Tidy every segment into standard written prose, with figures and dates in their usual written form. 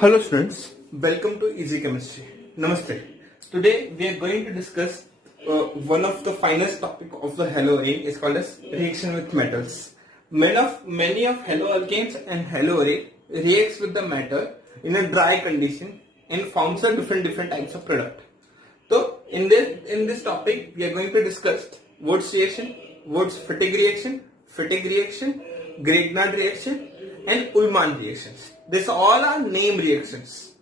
Hello students, welcome to Easy Chemistry. Namaste. Today we are going to discuss one of the finest topic of the haloarray is called as reaction with metals. Many of haloalkanes and haloarray reacts with the metal in a dry condition and forms a different types of product. So in this topic we are going to discuss Wurtz reaction, Wurtz-Fittig reaction, Grignard reaction and Ullmann reactions. These all are name reactions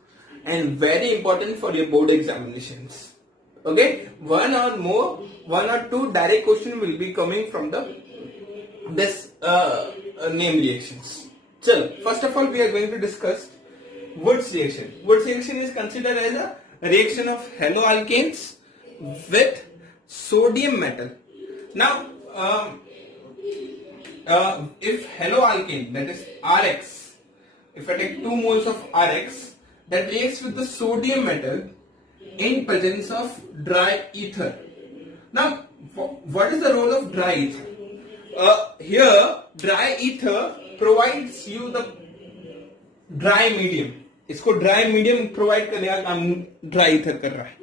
and very important for your board examinations. Okay, one or two direct question will be coming from this name reactions. So first of all we are going to discuss Wurtz reaction. Wurtz reaction is considered as a reaction of haloalkanes with sodium metal. Now if haloalkane, that is Rx, if I take 2 moles of Rx, that reacts with the sodium metal in presence of dry ether. Now what is the role of dry ether? Here dry ether provides you the dry medium. इसको dry medium provide करेगा, काम dry ether कर रहा है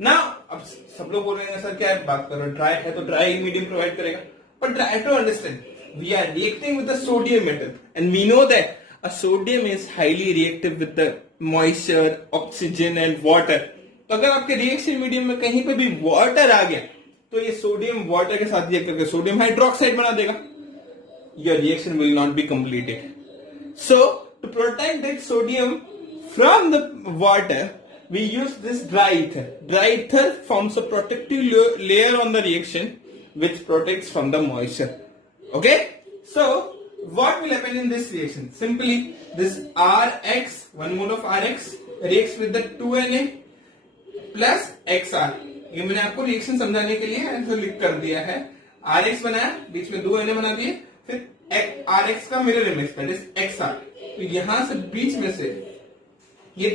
ना. अब सब लोग बोल रहे हैं सर क्या बात कर रहे हो, dry है तो dry medium provide करेगा, but try to understand we are reacting with the sodium metal and we know that a sodium is highly reactive with the moisture, oxygen and water. तो अगर आपके रिएक्शन मीडियम में कहीं पे भी water आ गया तो ये सोडियम वाटर के साथ रिएक्ट करके सोडियम हाइड्रोक्साइड बना देगा. Your reaction will not be completed. So to protect that sodium from the water, we use this dry ether. Dry ether forms a protective layer on the reaction which protects from the moisture. Okay? So what will happen in this reaction? Simply this Rx, 1 mole of Rx reacts with the 2Na plus XR. ये मैंने आपको reaction समझाने के लिए ऐसे लिख कर दिया है. Rx बनाया, बीच में 2Na बना दिए, फिर Rx का mirror image that is XR. तो यहां से बीच में से ये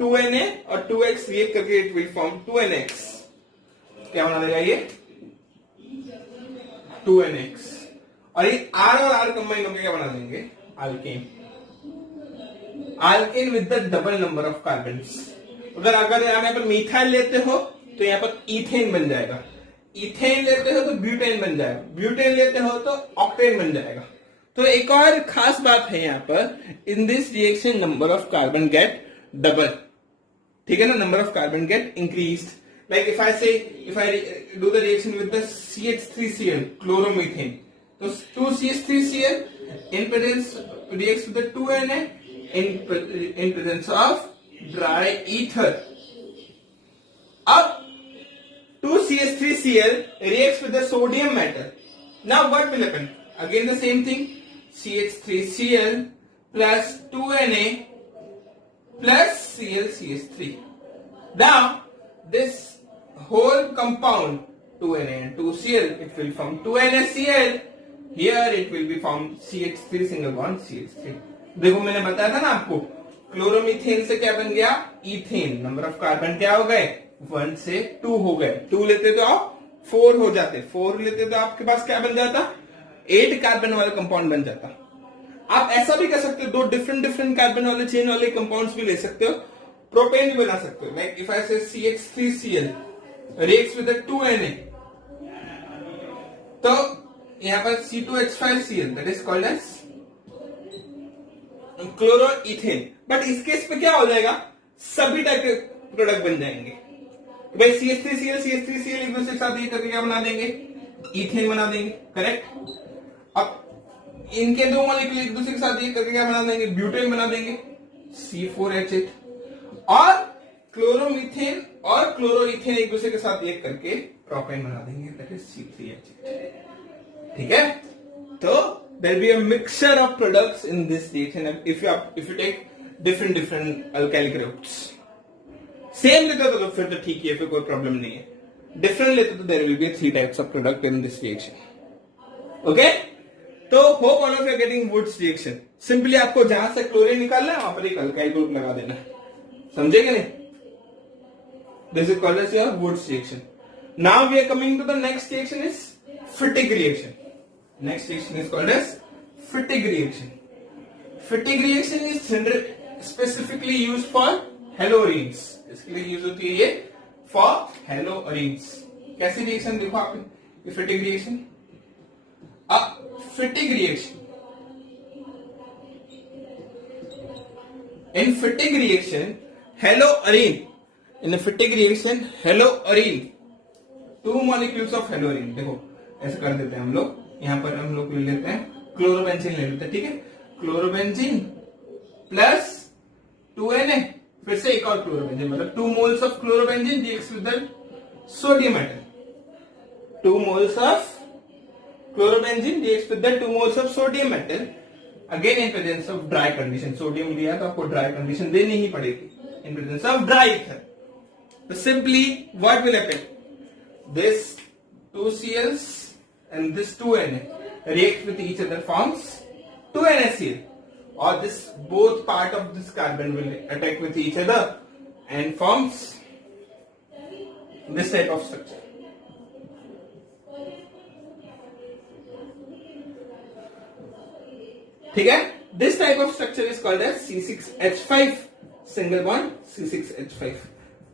2Na और 2x रिएक्ट करके इट विल फॉर्म 2NX. क्या बना देगा ये 2NX. और ये R और R कंबाइन होकर क्या बना देंगे alkane. Alkane with the double number of carbons. अगर यहाँ पर मिथाइल लेते हो तो यहाँ पर इथेन बन जाएगा. इथेन लेते हो तो ब्यूटेन बन जाएगा. ब्यूटेन लेते हो तो ऑक्टेन बन जाएगा. तो एक और खास बात है यहाँ पर, in this reaction number of carbon get double. ठीक है ना, number of carbon get increased. Like if I do the reaction with the CH3Cl, chloromethane, so 2CH3Cl in presence reacts with the 2Na in presence of dry ether. Up 2CH3Cl reacts with the sodium metal. Now what will happen? Again the same thing. CH3Cl plus 2Na plus ClCH3. Now this whole compound 2Na and 2Cl, it will form 2NaCl. Here it will be formed CH3 single bond CH3. देखो मैंने बताया था ना आपको, chloromethane से क्या बन गया इथेन. नंबर ऑफ कार्बन क्या हो गए 1 से 2 हो गए. 2 लेते तो आप 4 हो जाते, 4 लेते तो आपके पास क्या बन जाता 8 कार्बन वाला कंपाउंड बन जाता. आप ऐसा भी कर सकते हो, 2 डिफरेंट कार्बन वाले चेन वाले कंपाउंड्स भी ले सकते हो, प्रोपेन भी बना सकते हो. लाइक इफ आई से CH3Cl reacts with the 2Na, तो यहां पर C2H5Cl that is called as chloroethane. But इस केस पे क्या हो जाएगा, सभी टाइप के प्रोडक्ट बन जाएंगे. भाई CH3Cl एक दूसरे के साथ ये करके क्या बना देंगे इथेन बना देंगे. करेक्ट. अब इनके 2 मॉलिक्यूल एक दूसरे के साथ ये करके क्या बना देंगे ब्यूटेन बना देंगे C4H8. और क्लोरोमीथेन और क्लोरोइथेन एक दूसरे के साथ एक करके प्रोपेन बना देंगे दैट इज C3H8. ठीक है. तो there will be a mixture of products in this reaction if you take different alkyl groups. Same लेते तो फिर तो ठीक है, फिर कोई प्रॉब्लम नहीं है. डिफरेंट लेते तो there will be 3 types of product in this reaction. Okay? तो hope all of you are getting Wurtz reaction. Simply आपको जहां से क्लोरीन निकालना है वहां पर एक अल्काइल ग्रुप लगा देना है. समझे कि नहीं? This is called as your Wurtz reaction. Now we are coming to the next reaction is Fittig reaction. Next reaction is called as Fittig reaction. Fittig reaction is specifically use for haloarenes, इसके लिए use होती है ये for हेलोरीन्स। कैसी reaction देखो आप, फिटिक reaction, फिटिक reaction, in Fittig reaction haloarine, in a Fittig reaction haloarine, two molecules of haloarine, देखो ऐसे कर देते हैं हम लोग, यहां पर हम लोग ले लेते हैं क्लोरोबेंजीन ले लेते हैं, ठीक है, क्लोरोबेंजीन प्लस 2Na, फिर से एक और क्लोरोबेंजीन, मतलब 2 moles of chlorobenzene reacts with the sodium atom, 2 moles of chlorobenzene reacts with the 2 moles of sodium metal, again in presence of dry condition, sodium लिया तो आपको ड्राई कंडीशन देनी ही पड़ेगी, in presence of dry ether. तो simply what will happen, this 2Cls and this 2Na react with each other, forms 2NaCl, or this both part of this carbon will attack with each other and forms this type of structure। ठीक है, this type of structure is called as C6H5 single bond, C6H5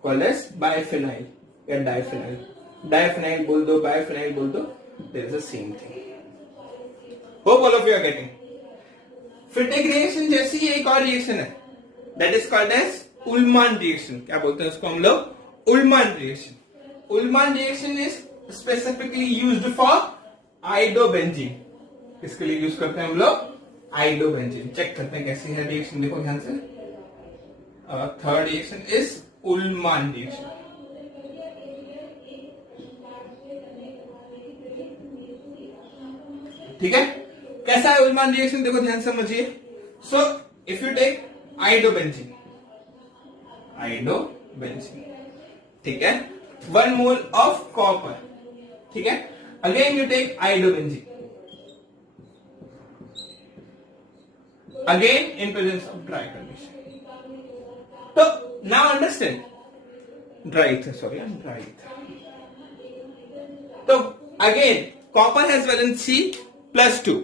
called as biphenyl या diphenyl, diphenyl बोल दो, biphenyl बोल दो, there is the same thing. Hope all of you are getting. Fittig reaction जैसी ही एक और रिएक्शन है, that is called as Ullmann reaction. क्या बोलते हैं उसको हम लोग, Ullmann reaction. Ullmann reaction is specifically used for iodobenzene, इसके लिए यूज करते हैं हम लोग आइडोबेंजीन। चेक करते हैं कैसी है रिएक्शन, देखो ध्यान से। Third reaction is Ullmann reaction. ठीक है, कैसा है उल्मान रिएक्शन, देखो ध्यान से समझिए। So if you take iodobenzene, iodobenzene, ठीक है, 1 mole ऑफ कॉपर, ठीक है, again you take iodobenzene, again in presence of dry condition। So now understand, dry ether, sorry, dry ether। So again copper has valency +2,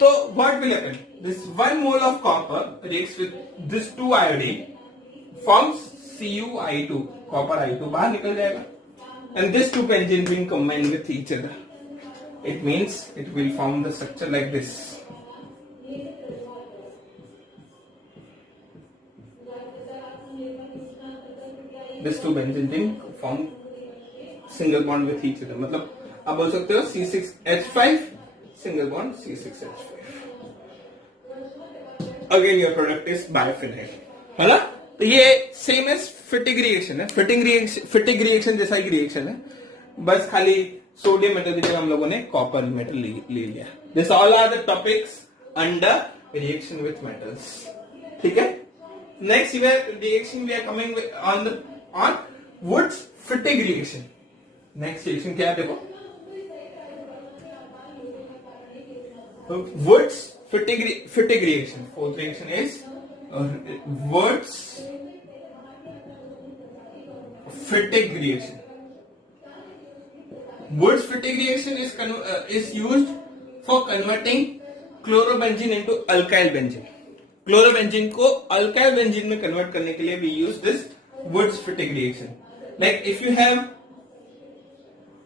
so what will happen, this 1 mole of copper reacts with this 2 iodine, forms CuI2, copper I2 बाहर निकल जाएगा, and this 2 benzene being combined with each other, it means it will form the structure like this। These 2 benzene ring form single bond with each other, मतलब आप बोल सकते हो C6H5 single bond C6H5, again your product is biophenol, है ना। तो ये same as फिटिक reaction है, फिटिक रिएक्शन जैसा ही रिएक्शन है, बस खाली सोडियम मेटल की जगह हम लोगों ने कॉपर मेटल ले लिया। This all are the topics under reaction with metals, ठीक है। Next reaction we are coming on Woods Fittig reaction। Next reaction क्या है देखो, Woods Fittig reaction। Fourth reaction is Woods Fittig reaction। Woods Fittig reaction is used for converting chlorobenzene into alkyl benzene। Chlorobenzene को alkyl benzene में convert करने के लिए we use this Woods Fittig reaction। Like if you have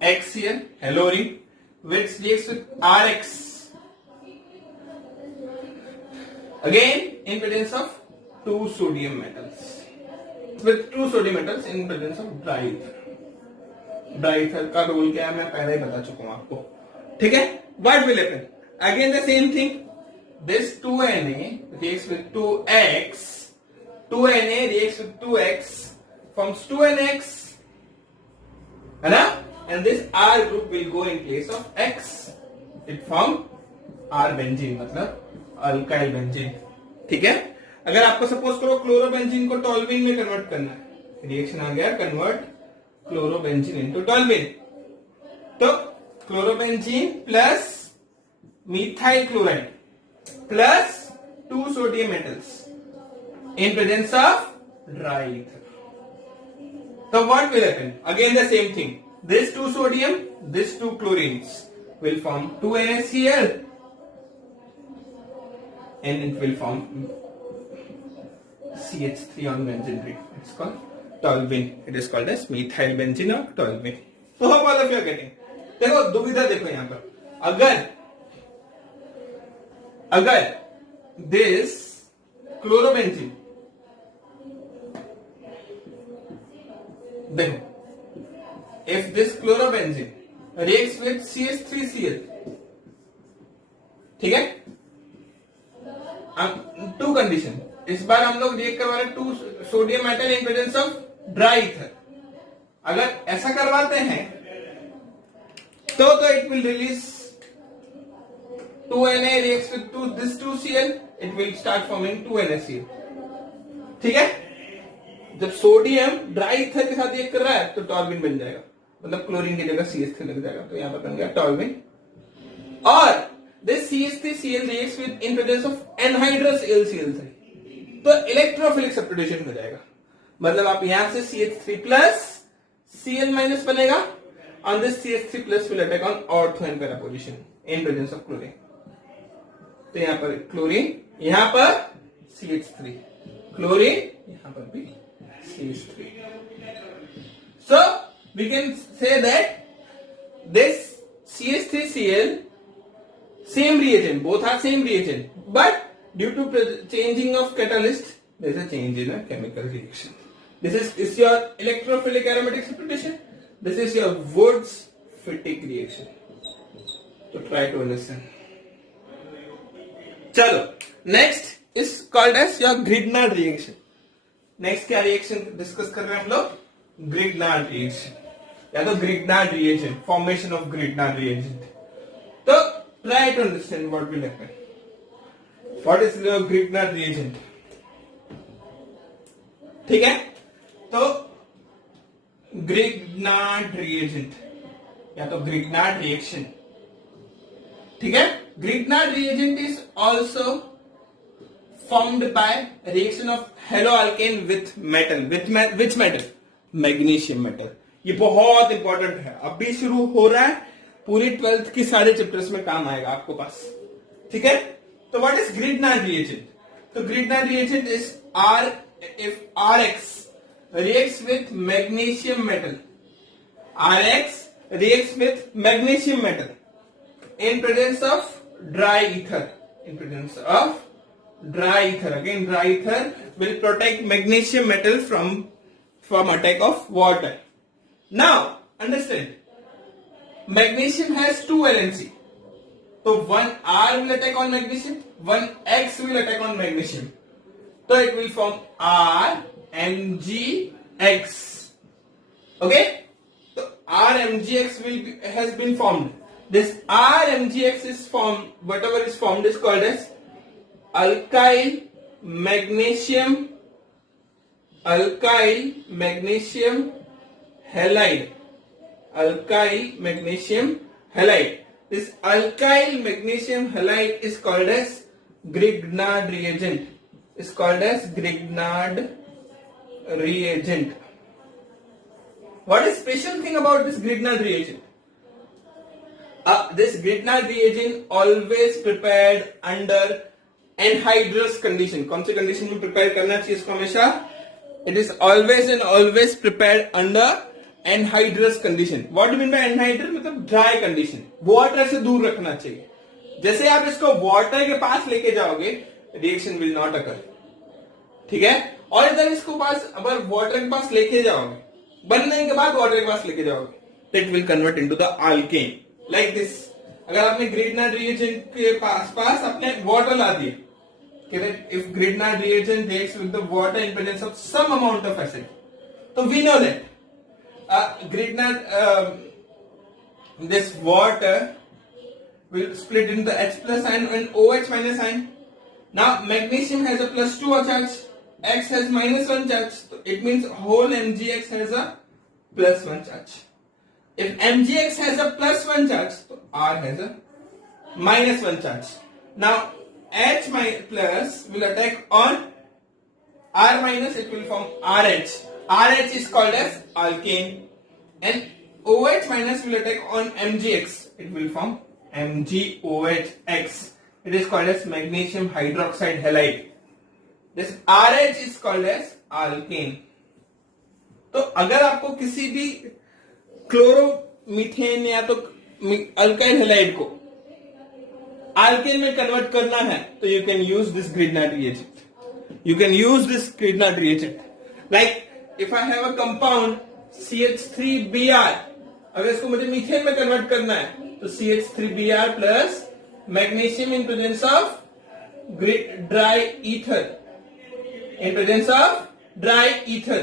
X here, halorine, which reacts with RX, again in presence of 2 sodium metals, with 2 sodium metals in presence of dry ether। dry ether का role क्या है मैं पहले ही बता चुका हूं आपको, ठीक है। What will happen? Again the same thing, this 2Na reacts with 2X, 2Na reacts with 2X, forms 2NX, है ना, and this R group will go in place of X, it form R benzene, मतलब alkyl benzene, ठीक है। अगर आपको suppose करो chlorobenzene को टॉल्विन में कन्वर्ट करना है, रिएक्शन आ गया कन्वर्ट क्लोरोबेंजीन इनटू टॉल्विन, तो chlorobenzene plus methyl chloride plus 2 sodium metals in presence of dry ether। So what will happen? Again the same thing, this 2 sodium, this 2 chlorines will form 2 NaCl and it will form CH3 on benzene ring. It's called toluene. It is called as methyl benzene or toluene. So hope all of you are getting. देखो दुविधा देखो यहाँ पर, अगर this chlorobenzene, देखो, if this chlorobenzene reacts with CH3Cl, ठीक है, to condition, इस बार हम लोग रिएक्ट करवा रहे हैं two sodium metal in presence of dry ether. अगर ऐसा करवाते हैं तो it will release 2Na reacts with this 2Cl, it will start forming 2NaCl. ठीक है, जब सोडियम ड्राई ईथर के साथ रिएक्ट कर रहा है तो टॉल्यूइन बन जाएगा, मतलब क्लोरीन की जगह CH3 लग जाएगा, तो यहां पर बन गया टॉल्यूइन. और this CH3Cl reacts with in presence of anhydrous AlCl3, तो इलेक्ट्रोफिलिक सब्स्टिट्यूशन हो जाएगा. मतलब आप यहां से CH3 प्लस Cl माइनस बनेगा, on this CH3 plus will attack on ortho and para position in presence of chlorine. तो यहां पर क्लोरीन, यहां पर CH3, क्लोरीन, यहां पर भी CH3. So we can say that this CH3Cl, same reagent, both are same reagent, but due to changing of catalyst, there is a change in a chemical reaction. This is your electrophilic aromatic substitution. This is your Wurtz-Fittig reaction. So try to understand. चलो, next is called as your Grignard reaction. Next क्या reaction discuss कर रहे हैं हम लोग? Grignard reaction, या तो Grignard reagent, formation of Grignard reagent. तो try to understand what will happen. What is the Grignard reagent? ठीक है, तो Grignard reagent या तो Grignard reaction, ठीक है. Grignard reagent is also formed by reaction of haloalkane with metal. With which metal? Magnesium metal. ये बहुत important है, अभी शुरू हो रहा है, पूरी 12th की सारे चैप्टर्स में काम आएगा आपको पास, ठीक है. तो व्हाट इज Grignard reagent? तो Grignard reagent is if Rx reacts with magnesium metal, Rx reacts with magnesium metal in presence of dry ether. In presence of dry ether, again dry ether will protect magnesium metal from attack of water. Now understand, magnesium has two valency, so one R will attack on magnesium, one X will attack on magnesium, so it will form RMgX. Okay, so RMgX has been formed. This RMgX is formed, whatever is formed is called as alkyl magnesium halide. Alkyl magnesium halide. This alkyl magnesium halide is called as Grignard reagent. Is called as Grignard reagent. What is special thing about this Grignard reagent? This Grignard reagent always prepared under anhydrous condition. कौन सी condition में prepare करना चाहिए इसको हमेशा? It is always and always prepared under anhydrous condition. What do you mean by anhydrous? मतलब dry condition. Water से दूर रखना चाहिए. जैसे आप इसको वाटर के पास लेके जाओगे, रिएक्शन विल नॉट अकर, ठीक है. और इधर इसको पास अगर वाटर के पास लेके जाओगे, बनने के बाद वाटर के पास लेके जाओगे, it will convert into the alkane like this. अगर आपने Grignard reagent के पास अपने वाटर ला दिए, if Grignard reagent reacts with the water in presence of some amount of acid, so we know that Grignard this water will split into the H plus ion and OH minus ion. Now magnesium has a plus 2 charge, X has minus 1 charge, so it means whole MgX has a plus 1 charge. If MgX has a plus 1 charge, so R has a minus 1 charge. Now H plus will attack on R minus, it will form RH. RH is called as alkane, and OH minus will attack on MgX, it will form MgOH. It is called as magnesium hydroxide halide. This RH is called as alkane. तो अगर आपको किसी भी chloromethane या तो alkyl halide को alkane में convert करना है तो you can use this Grignard reagent. You can use this Grignard reagent. Like if I have a compound CH3Br, अगर इसको मुझे मीथेन में कन्वर्ट करना है तो CH3Br plus magnesium in presence of dry ether, in presence of dry ether,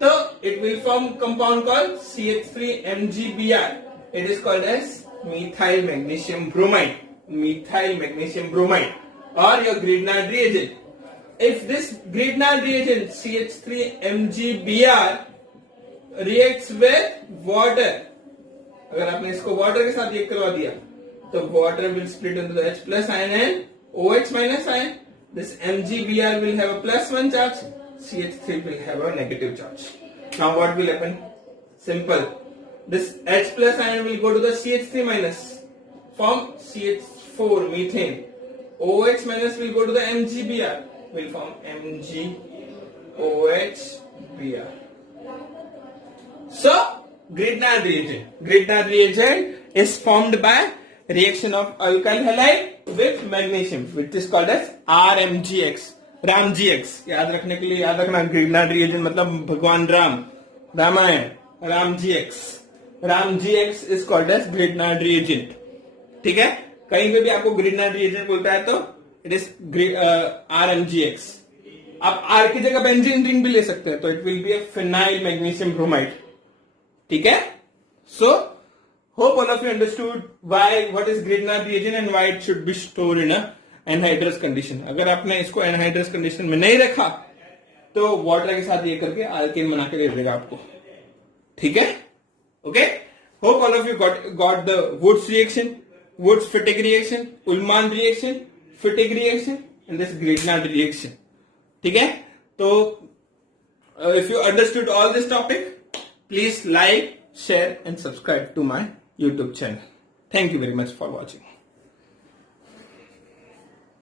so it will form compound called CH3MgBr. It is called as methyl magnesium bromide, methyl magnesium bromide, or your Grignard reagent. If this Grignard reagent CH3MgBr reacts with water, अगर आपने इसको water के साथ react करवा दिया तो water will split into the H plus ion and OH minus ion. This MgBr will have a plus 1 charge, CH3 will have a negative charge. Now what will happen? Simple. This H plus ion will go to the CH3 minus, form CH4 methane. OH minus will go to the MgBr, will form MgOHBr. So Grignard reagent. Grignard reagent is formed by reaction of alkyl halide with magnesium, which is called as RMGX. RAMGX याद रखने के लिए याद रखना, Grignard reagent मतलब भगवान Ram, Ramayan, RAMGX. RAMGX is called as Grignard reagent. ठीक है, कहीं पे भी आपको ग्रिग्नार्ड रिएजेंट बोलता है तो इट इज RMGX. आप R की जगह बेंजीन रिंग भी ले सकते हैं तो it will be a phenyl magnesium bromide. ठीक है, सो hope all of you understood what is Grignard reagent and why it should be stored in a anhydrous condition. अगर आपने इसको anhydrous condition में नहीं रखा तो वाटर के साथ ये करके अल्केन बना के दे देगा आपको. ठीक है, okay. Hope all of you got the Woods reaction, Woods Fittig reaction, Ullmann reaction, Fittig reaction and this Grignard reaction. ठीक है, तो if you understood all this topic, please like, share and subscribe to my YouTube channel. Thank you very much for watching.